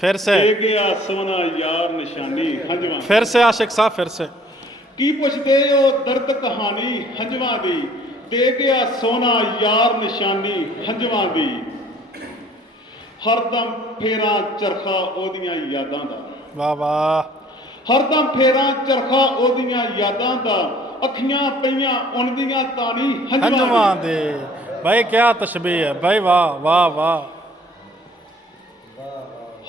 फिर से दे गया सोना यार निशानी हंजवा फिर से आशिक साहब फिर से की पुछदे हो दर्द कहानी हंजवा दी दे गया सोना यार निशानी हंजवा दी हरदम फेरा चरखा ओदियां यादां दा वाह वाह हरदम फेरा चरखा ओदियां यादां दा अखियां पईयां उनदियां तानी हंजवा हंजवा दे भाई क्या तशबीह है भाई वाह वाह वाह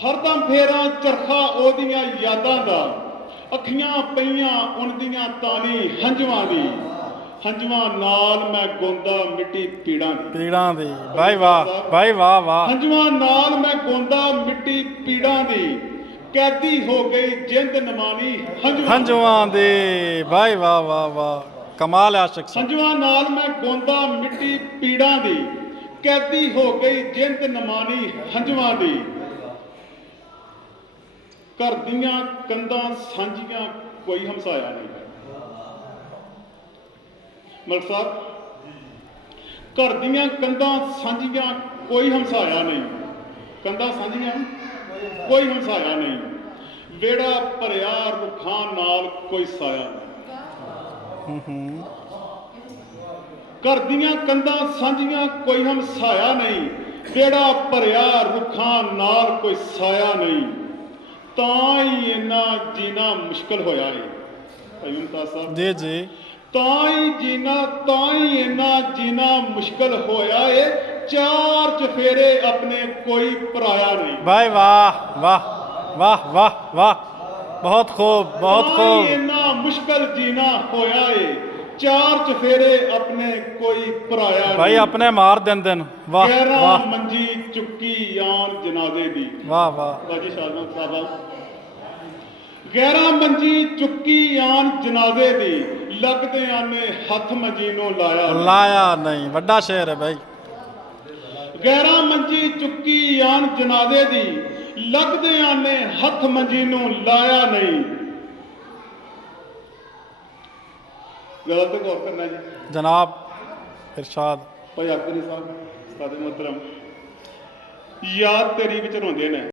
हरदम फेरा चरखा ओदियां यादां दा अखियां पईयां उनदियां तानी हंजवा दी हंजवा नाल मैं गोंदा मिट्टी पीड़ां दी पीड़ा दी भाई वाह वाह हंजवा नाल मैं गोंदा मिट्टी पीड़ां दी कैदी हो गई जिंद नमानी हंजवा हंजवा दे भाई वाह वाह वाह कमाल है आशिक साहब हंजवा नाल मैं गोंदा मिट्टी पीड़ां दी कैदी हो गई जिंद नमानी हंजवा दी घर दियां कंधां सांझियां कोई हमसाया नहीं मलिक साहब घर दियां कंधां सांझियां कोई हमसाया नहीं कंधां सांझियां कोई हमसाया नहीं वेड़ा भरिया रुखां नाल कोई साया नहीं घर दियां कंधां सांझियां कोई हमसाया नहीं वेड़ा भरिया रुखां नाल कोई साया नहीं तां ही इन्ना जीना मुश्किल होया है भाई मुमताज साहब जी जी तां ही इन्ना जीना मुश्किल होया है चार चफेरे अपने कोई पराया नहीं भाई वाह वाह वाह वाह वाह बहुत खूब बहुत तां ही खूब इन्ना मुश्किल जीना होया है चार चफेरे अपने कोई पराया भाई नहीं अपने मार दिन दिन वाह गैरा वाह मंजी चुक्की यान जनाजे दी वाह वाह बाजी शाहजहां साहब गैरा मंजी चुक्की आन जनाजे दी लगदे आने हथ मंजी नूं लाया लाया नहीं वड्डा शेर है भाई गैरा मंजी चुक्की आन जनाजे दी लगदे आने हथ मंजी नूं लाया नहीं गलत गौर करना जी जनाब इरशाद भाई आखरी साहब उस्ताद मोहतरम याद तेरी विच रोंदे ने